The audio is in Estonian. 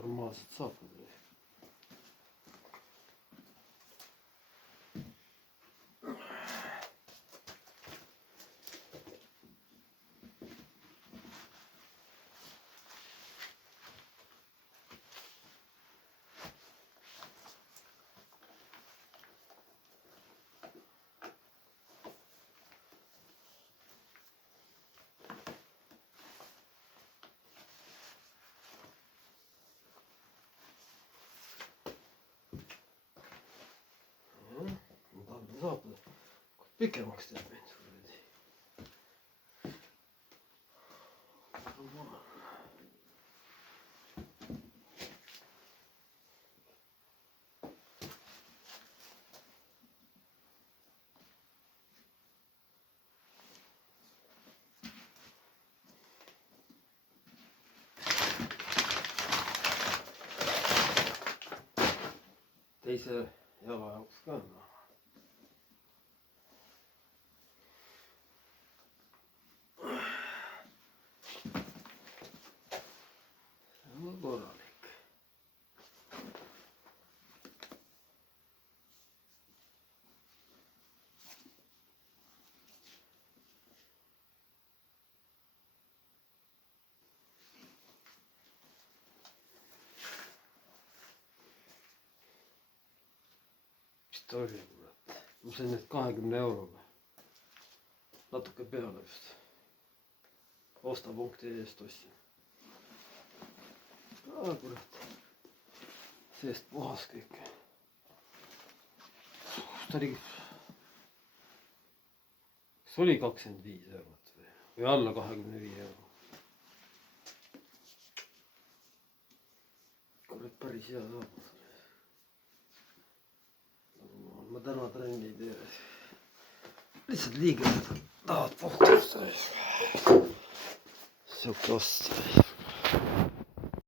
Normaalselt saab. Saab pikemaks teha mind. Teise jala jaoks ka. Korralik. Mis ta oli, kurat? Ma sain need 20 euroga. Natuke peale just. Osta.ee-st ostsin. Kurat. Seest puhas kõik. Ta oli... Kas oli 25 eurot või alla 25 euro? Kurat, päris hea saab. Ma täna trenni ei tee. Lihtsalt liiga tahad puhtust. Siuke osta.